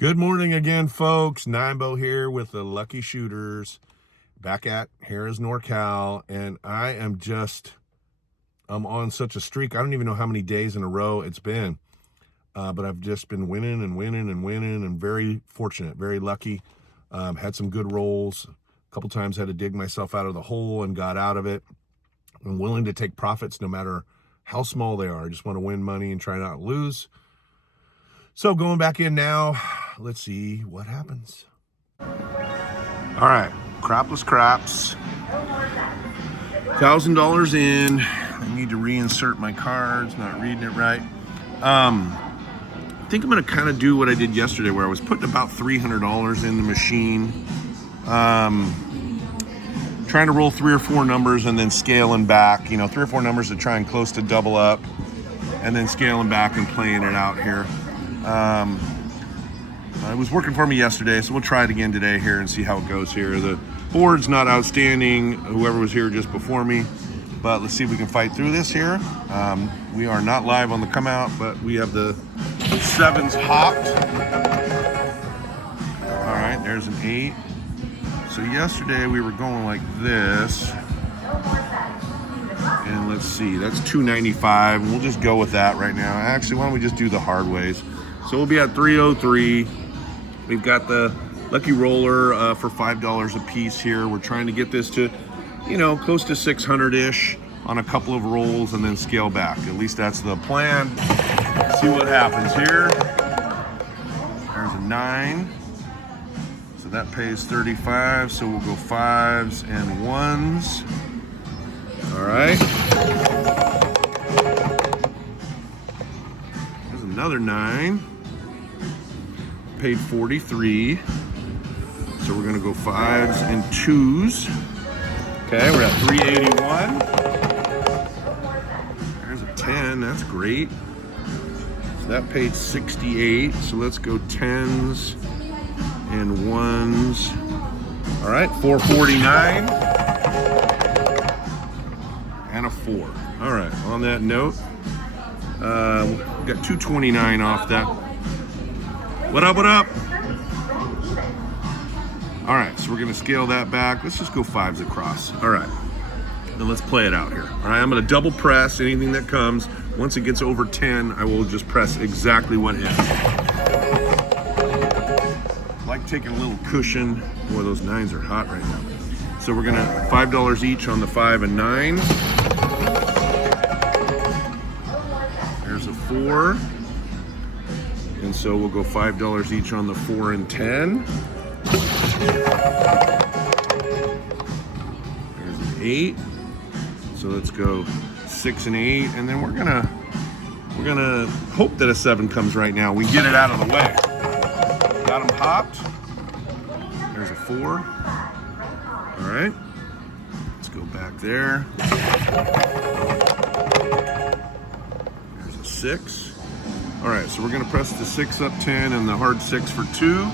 Good morning again, folks. Nimbo here with the Lucky Shooters back at Harrah's NorCal, and I'm on such a streak. I don't even know how many days in a row it's been, but I've just been winning and very fortunate, very lucky. Had some good rolls. A couple times had to dig myself out of the hole and got out of it. I'm willing to take profits no matter how small they are. I just want to win money and try not to lose. So going back in now, let's see what happens. All right, crapless craps. $1,000 in. I need to reinsert my cards, not reading it right. I think I'm gonna kind of do what I did yesterday where I was putting about $300 in the machine. Trying to roll 3 or 4 numbers and then scaling back, 3 or 4 numbers to try and close to double up and then scaling back and playing it out here. It was working for me yesterday, so we'll try it again today here and see how it goes here. The board's not outstanding, whoever was here just before me, but let's see if we can fight through this here. We are not live on the come out, but we have the 7s hopped. All right, there's an 8. So yesterday we were going like this. And let's see, that's $295. We'll just go with that right now. Actually, why don't we just do the hard ways? So we'll be at 303. We've got the Lucky Roller for $5 a piece here. We're trying to get this to, close to 600-ish on a couple of rolls and then scale back. At least that's the plan. See what happens here. There's a 9. So that pays 35. So we'll go 5s and 1s. All right. There's another 9. Paid 43. So we're gonna go 5s and 2s. Okay, we're at 381. There's a 10, that's great. So that paid 68. So let's go 10s and 1s. All right, 449. And a 4. All right, on that note, we got 229 off that. What up, what up? All right, so we're gonna scale that back. Let's just go 5s across. All right, then let's play it out here. All right, I'm gonna double press anything that comes. Once it gets over 10, I will just press exactly what hits. Like taking a little cushion. Boy, those 9s are hot right now. So we're gonna $5 each on the 5 and 9. There's a 4. And so we'll go $5 each on the 4 and 10. There's an 8. So let's go 6 and 8. And then we're gonna hope that a 7 comes right now. We get it out of the way. Got them popped. There's a 4. All right, let's go back there. There's a 6. All right, so we're gonna press the 6 up 10 and the hard 6 for 2.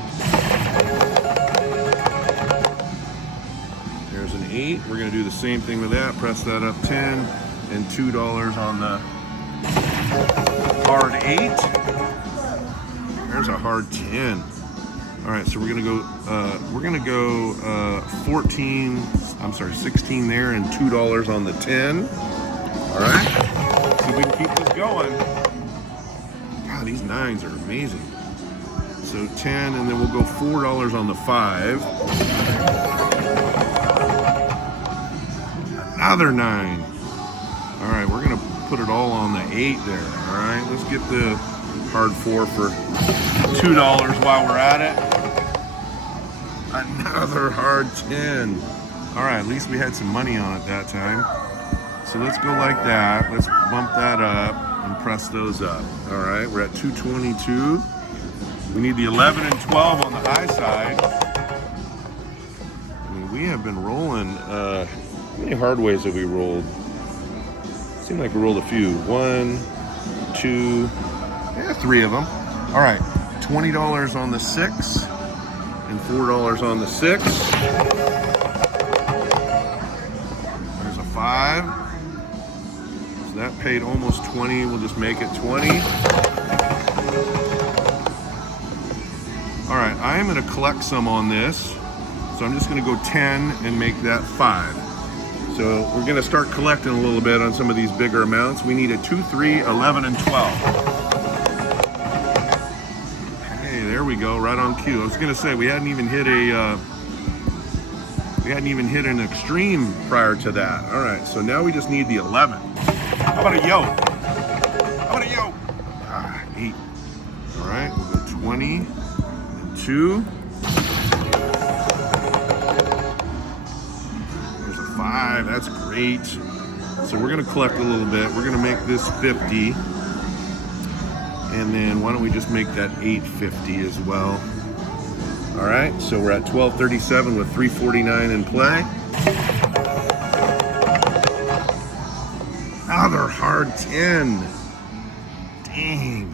There's an 8. We're gonna do the same thing with that. Press that up 10 and $2 on the hard 8. There's a hard 10. All right, so we're gonna go 16 there and $2 on the 10. All right, so we can keep this going. God, these 9s are amazing. So 10, and then we'll go $4 on the 5. Another 9. All right, we're gonna put it all on the 8 there. All right, let's get the hard 4 for $2 while we're at it. Another hard 10. All right, at least we had some money on it that time. So let's go like that. Let's bump that up and press those up. All right, we're at 222. We need the 11 and 12 on the high side. I mean, we have been rolling. How many hard ways have we rolled? Seemed like we rolled a few. 1, 2, 3 of them. All right, $20 on the 6 and $4 on the 6. There's a 5. So that paid almost 20. We'll just make it 20. I'm gonna collect some on this. So I'm just gonna go 10 and make that 5. So we're gonna start collecting a little bit on some of these bigger amounts. We need a 2, 3, 11, and 12. Hey, there we go, right on cue. I was gonna say we hadn't even hit an extreme prior to that. All right, so now we just need the 11. How about a yo? How about a yo? 8. All right, we'll go 20 and 2. There's a 5, that's great. So we're gonna collect a little bit. We're gonna make this 50. And then why don't we just make that 850 as well? All right, so we're at 1237 with 349 in play. Another hard 10. Dang.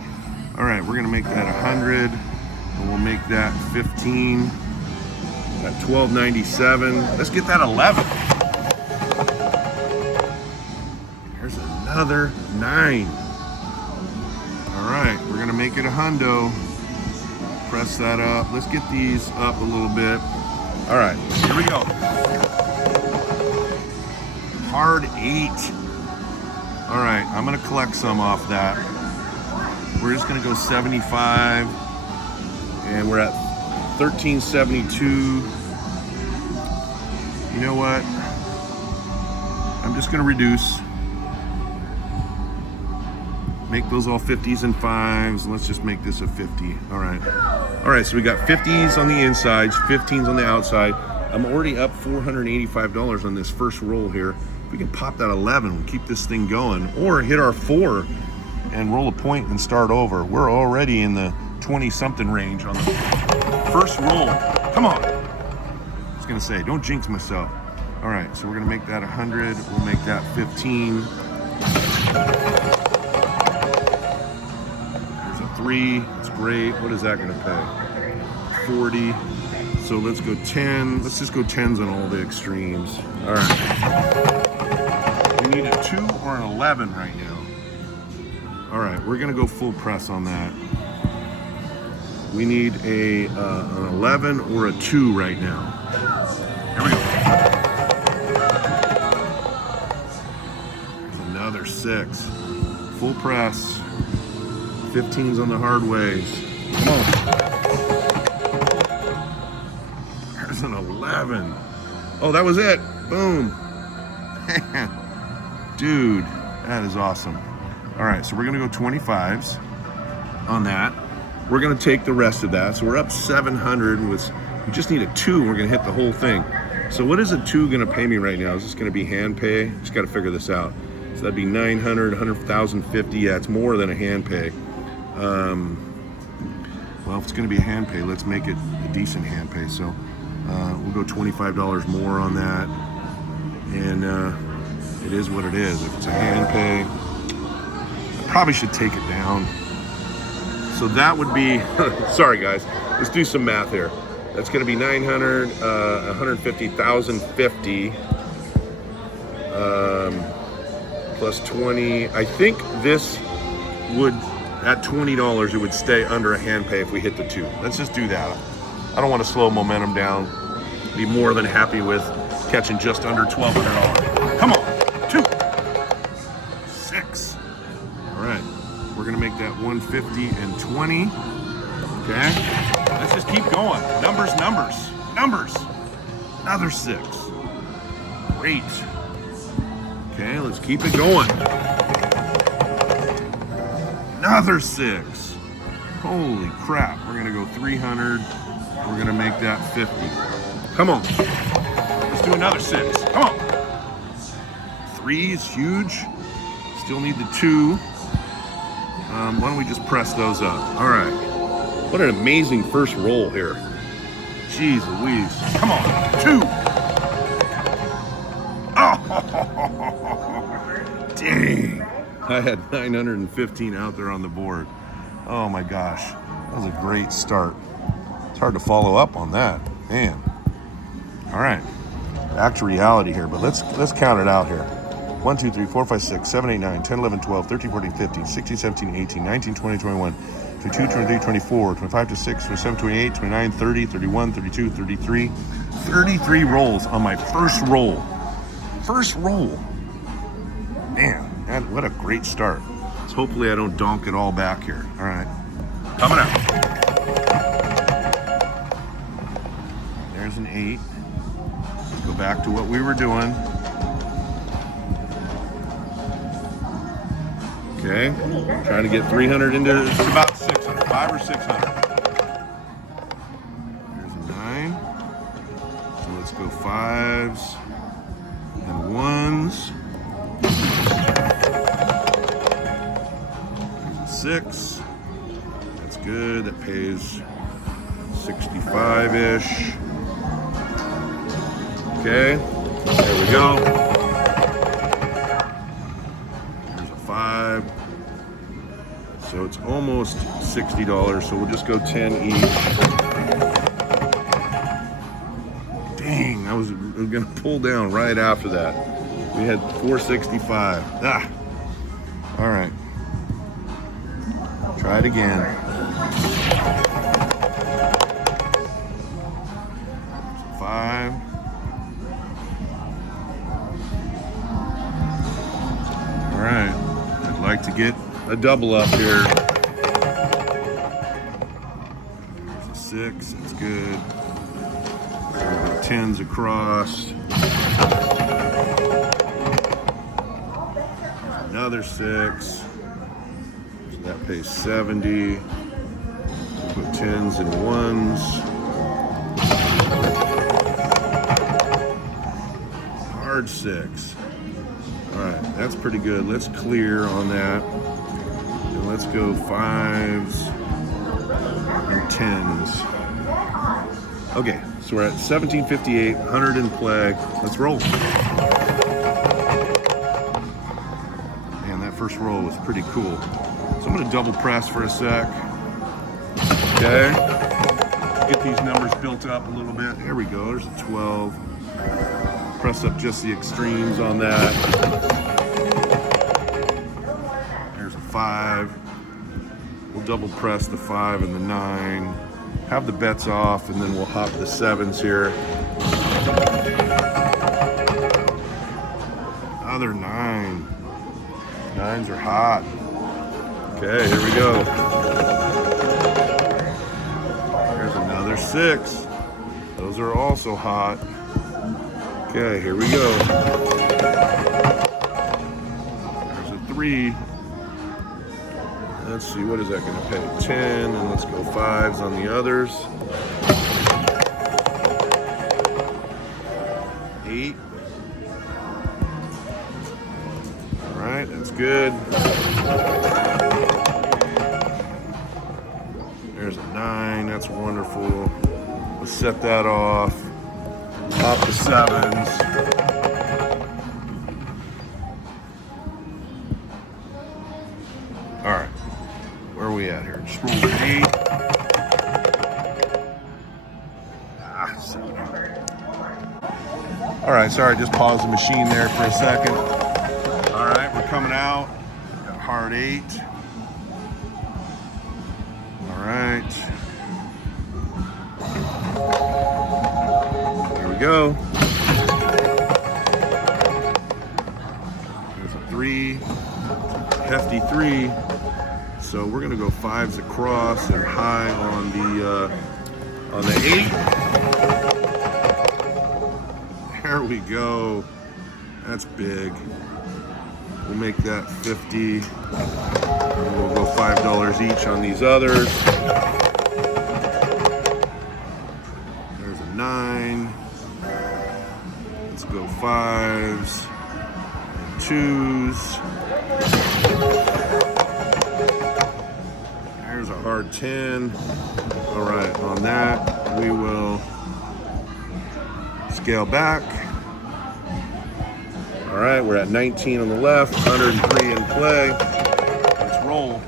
All right, we're gonna make that 100, and we'll make that 15. At 1297. Let's get that 11. There's another 9. All right, we're gonna make it a hundo. Press that up. Let's get these up a little bit. All right, here we go. Hard 8. All right, I'm gonna collect some off that. We're just gonna go 75, and we're at 1372. You know what? I'm just gonna reduce. Make those all 50s and 5s. Let's just make this a 50. All right. All right, so we got 50s on the insides, 15s on the outside. I'm already up $485 on this first roll here. If we can pop that 11, we'll keep this thing going, or hit our 4 and roll a point and start over. We're already in the 20-something range on the first roll. Come on. I was gonna say, don't jinx myself. All right, so we're gonna make that 100. We'll make that 15. 3, it's great. What is that gonna pay? 40. So let's go 10. Let's just go 10s on all the extremes. All right. We need a 2 or an 11 right now. All right, we're gonna go full press on that. We need an 11 or a 2 right now. Here we go. There's another 6. Full press. 15s on the hard ways. Come on. There's an 11. Oh, that was it. Boom. Dude, that is awesome. All right, so we're gonna go 25s on that. We're gonna take the rest of that. So we're up 700 with, we just need a 2. We're gonna hit the whole thing. So what is a 2 gonna pay me right now? Is this gonna be hand pay? Just gotta figure this out. So that'd be 900, 100,050. Yeah, it's more than a hand pay. Well, if it's going to be a hand pay, let's make it a decent hand pay. So we'll go $25 more on that, and it is what it is. If it's a hand pay, I probably should take it down. So that would be, sorry guys, let's do some math here. That's going to be 900, 150,050 plus 20. I think this would, at $20, it would stay under a hand pay if we hit the 2. Let's just do that. I don't want to slow momentum down. Be more than happy with catching just under $1,200. Come on, 2, 6. All right, we're gonna make that 150 and 20. Okay, let's just keep going. Numbers, numbers, numbers. Another 6. Great. Okay, let's keep it going. Another 6. Holy crap. We're gonna go 300. We're gonna make that 50. Come on. Let's do another 6. Come on. 3 is huge. Still need the 2. Why don't we just press those up? All right. What an amazing first roll here. Jeez Louise. Come on. 2. Oh, dang. I had 915 out there on the board. Oh my gosh, that was a great start. It's hard to follow up on that, man. All right, back to reality here, but let's count it out here. 1, 2, 3, 4, 5, 6, 7, 8, 9, 10, 11, 12, 13, 14, 15, 16, 17, 18, 19, 20, 21, 22, 23, 24, 25 to 6, 27, 28, 29, 30, 31, 32, 33. 33 rolls on my first roll. First roll. Man, what a great start. So hopefully I don't donk it all back here. All right, coming out. There's an 8. Let's go back to what we were doing. Okay, trying to get 300 into, it's about 600, 5 or 600. There's a 9. So let's go 5s and 1s. There's a 6. That's good, that pays 65-ish. Okay, there we go. So it's almost $60, so we'll just go 10 each. Dang, I was gonna pull down right after that. We had 465. Ah, all right. Try it again. 5. All right, I'd like to get a double up here. There's a 6, that's good. So 10s across. Another 6. So that pays 70. We'll put 10s and 1s. Hard 6. All right, that's pretty good. Let's clear on that. Let's go 5s and 10s. Okay, so we're at 1758, 100 in play. Let's roll. Man, that first roll was pretty cool. So I'm gonna double press for a sec. Okay, get these numbers built up a little bit. There we go, there's a 12. Press up just the extremes on that. There's a 5. We'll double press the 5 and the 9. Have the bets off, and then we'll hop the 7s here. Another 9. 9s are hot. Okay, here we go. There's another 6. Those are also hot. Okay, here we go. There's a 3. Let's see, what is that going to pay? 10, and let's go 5s on the others. 8. All right, that's good. There's a 9, that's wonderful. Let's set that off. Pop the 7s. All right. Where are we at here? Just roll an 8. Ah, 7. All right, sorry, just paused the machine there for a second. All right, we're coming out. Got hard 8. All right. There we go. There's a 3. Hefty 3. So we're gonna go 5s across and high on the 8. There we go. That's big. We'll make that 50. And we'll go $5 each on these others. There's a 9. Let's go 5s and 2s. There's a hard 10. All right, on that, we will scale back. All right, we're at 19 on the left, 103 in play. Let's roll.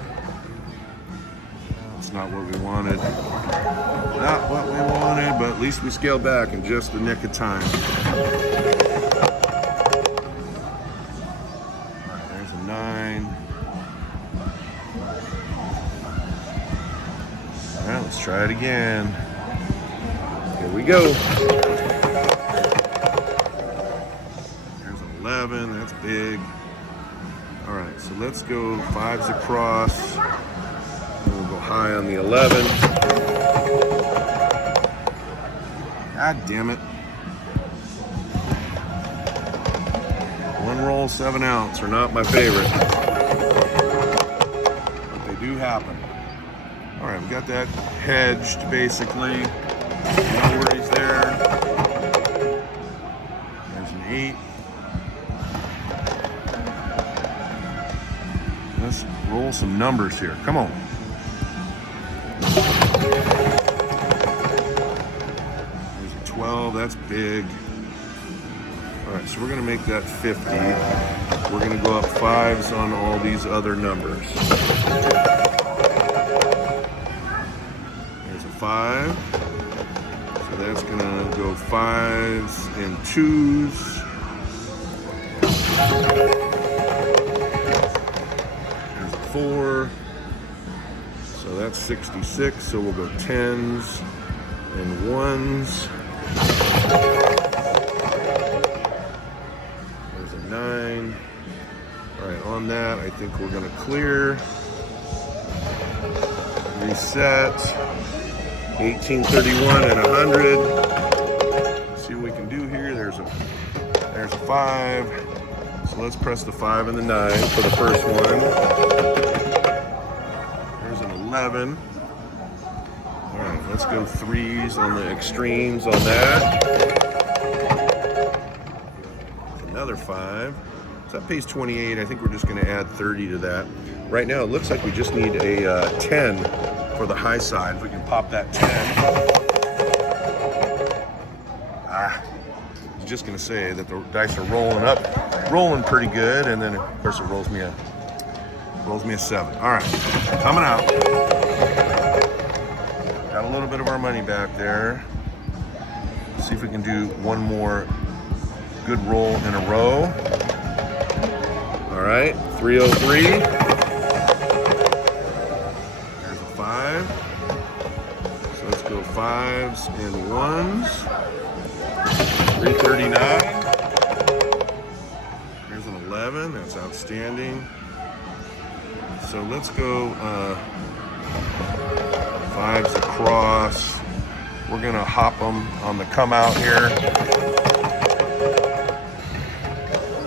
That's not what we wanted. Not what we wanted, but at least we scaled back in just the nick of time. All right, there's a 9. try it again. Here we go. There's an 11, that's big. All right, so let's go 5s across. And we'll go high on the 11. God damn it. One roll, 7 ounce are not my favorite. But they do happen. All right, we've got that hedged basically. No worries there. There's an 8. Let's roll some numbers here. Come on. There's a 12. That's big. All right, so we're going to make that 50. We're going to go up 5s on all these other numbers. There's a 5. So that's going to go 5s and 2s. There's a 4. So that's 66. So we'll go 10s and 1s. There's a 9. All right, on that, I think we're going to clear. Reset. 1831 and 100. Let's see what we can do here. There's a 5. So let's press the 5 and the 9 for the first one. There's an 11. All right, let's go 3s on the extremes on that. There's another 5. So that pays 28. I think we're just going to add 30 to that. Right now, it looks like we just need a 10 for the high side. If we can pop that 10. I was just going to say that the dice are rolling pretty good, and then of course it rolls me a 7. All right, coming out. Got a little bit of our money back there. Let's see if we can do one more good roll in a row. All right, 303. There's a 5. So let's go 5s and 1s. 339. There's an 11. That's outstanding. So let's go 5s across. We're going to hop them on the come out here.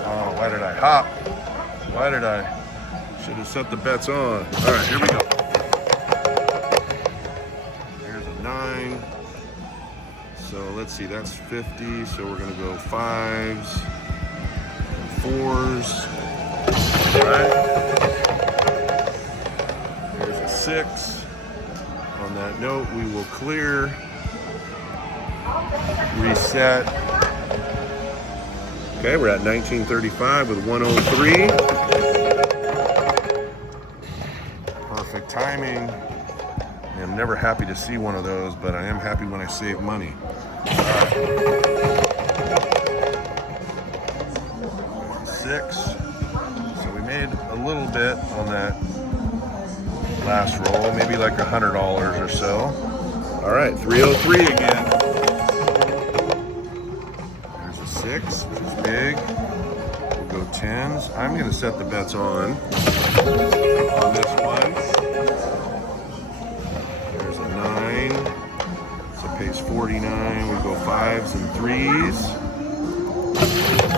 Oh, why did I hop? Why did I? Should have set the bets on. All right, here we go. There's a 9. So let's see, that's 50. So we're going to go 5s and 4s. All right. There's a 6. On that note, we will clear, reset. Okay, we're at 1935 with 103. Perfect timing. I'm never happy to see one of those, but I am happy when I save money. All right. 6. So we made a little bit on that last roll, maybe like $100 or so. All right, 303 again. There's a 6, which is big. We'll go 10s. I'm going to set the bets on this one. There's a 9. So it pays 49. We go 5s and 3s.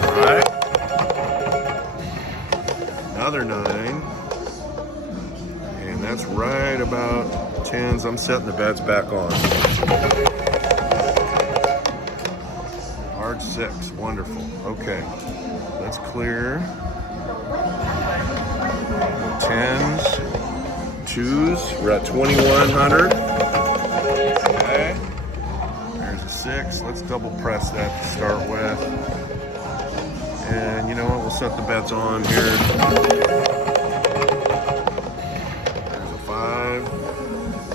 All right. Another 9. That's right about 10s. I'm setting the bets back on. Hard 6. Wonderful. Okay. Let's clear. 10s. 2s. We're at 2100. Okay. There's a 6. Let's double press that to start with. And you know what? We'll set the bets on here.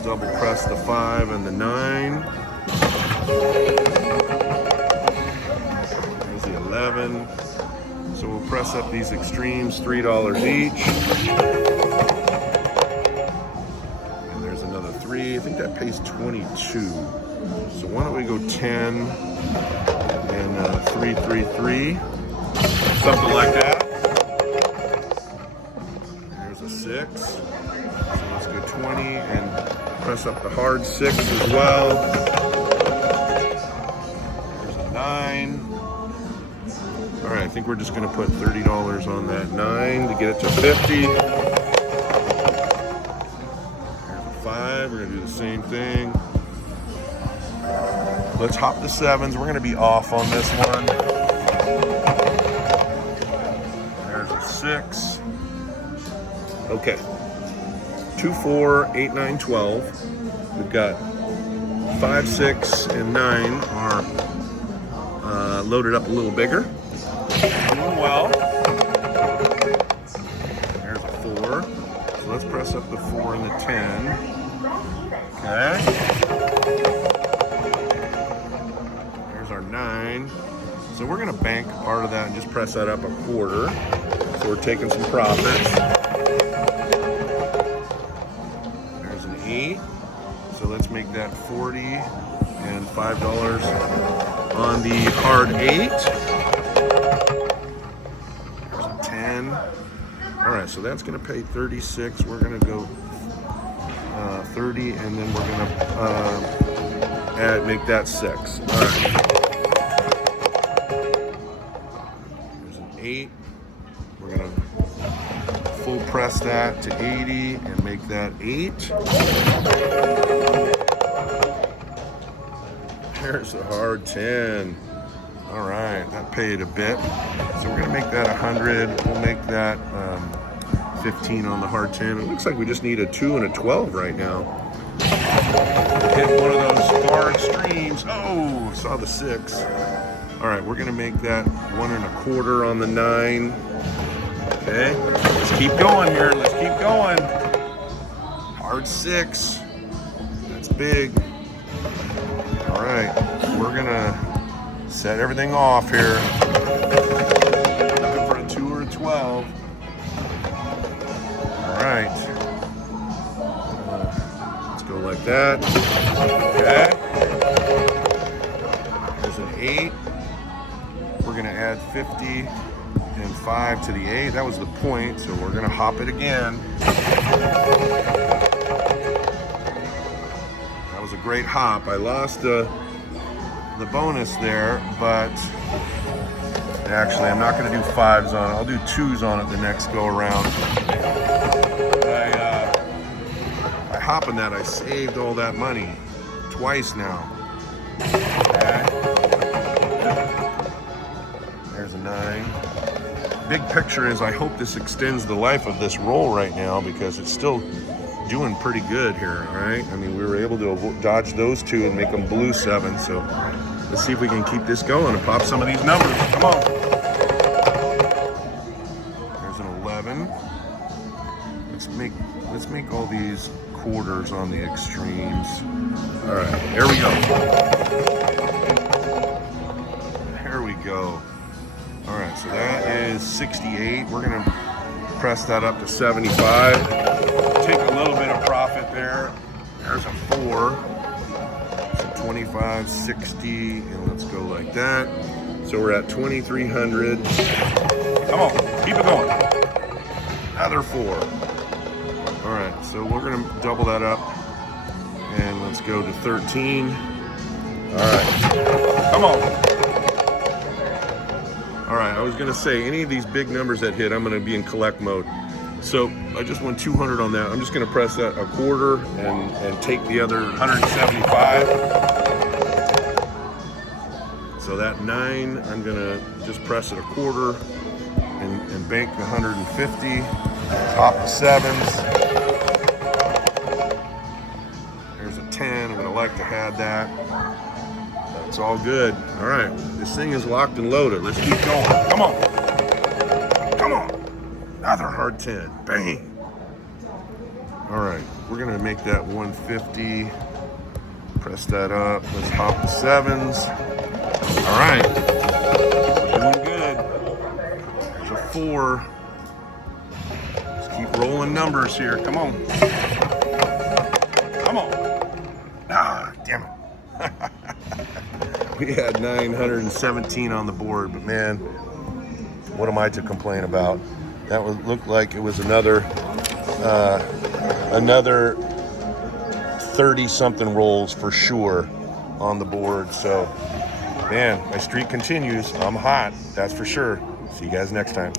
Double press the 5 and the 9. There's the 11. So we'll press up these extremes, $3 each. And there's another 3. think that pays 22. So why don't we go 10 and 3, 3, 3, something like that. There's a 6. So let's go 20 and press up the hard 6 as well. There's a 9. All right, I think we're just going to put $30 on that 9 to get it to 50. There's a 5. We're going to do the same thing. Let's hop the 7s. We're going to be off on this one. There's a 6. Okay. 2, 4, 8, 9, 12. We've got 5, 6, and 9 are loaded up a little bigger. Doing well. There's a 4. So let's press up the 4 and the 10. Okay. There's our 9. So we're going to bank part of that and just press that up a quarter. So we're taking some profits. There's an 8. So let's make that 40 and $5 on the hard 8. There's a 10. All right, so that's going to pay 36. We're going to go 30, and then we're going to make that 6. All right. There's an 8. We're going to full press that to 80 and make that 8. There's the hard 10. All right, that paid a bit. So we're gonna make that 100. We'll make that 15 on the hard 10. It looks like we just need a 2 and a 12 right now. Hit one of those far extremes. Oh, saw the 6. All right, we're gonna make that 1 1/4 on the 9. Okay, let's keep going here. Let's keep going. Hard 6. That's big. All right, we're gonna set everything off here. Looking for a 2 or a 12. All right. Let's go like that. Okay. There's an 8. We're gonna add 50 and 5 to the 8. That was the point, so we're gonna hop it again. That was a great hop. I lost the bonus there, but actually I'm not gonna do 5s on it. I'll do 2s on it the next go around. By hopping that, I saved all that money twice now. Okay. There's a 9. Big picture is I hope this extends the life of this roll right now, because it's still doing pretty good here, all right? I mean, we were able to dodge those 2 and make them blue 7, so let's see if we can keep this going and pop some of these numbers. Come on. There's an 11. Let's make all these quarters on the extremes. All right, there we go. There we go. All right, so that is 68. We're gonna press that up to 75. Take a little bit of profit there. There's a 4. So 25, 60, and let's go like that. So we're at 2,300. Come on, keep it going. Another 4. All right, so we're gonna double that up, and let's go to 13. All right, come on. All right, I was gonna say, any of these big numbers that hit, I'm gonna be in collect mode. So I just won 200 on that. I'm just gonna press that a quarter and take the other 175. So that 9, I'm gonna just press it a quarter and bank the 150. Top the 7s. There's a 10, I'm gonna like to have that. It's all good. All right, this thing is locked and loaded. Let's keep going. Come on. Come on. Another hard 10. Bang. All right, we're gonna make that 150. Press that up. Let's hop the 7s. All right, we're doing good. There's a 4. Let's keep rolling numbers here. Come on. Come on. Damn it. We had 917 on the board, but man, what am I to complain about? That would look like it was another 30-something rolls for sure on the board. So, man, my streak continues. I'm hot, that's for sure. See you guys next time.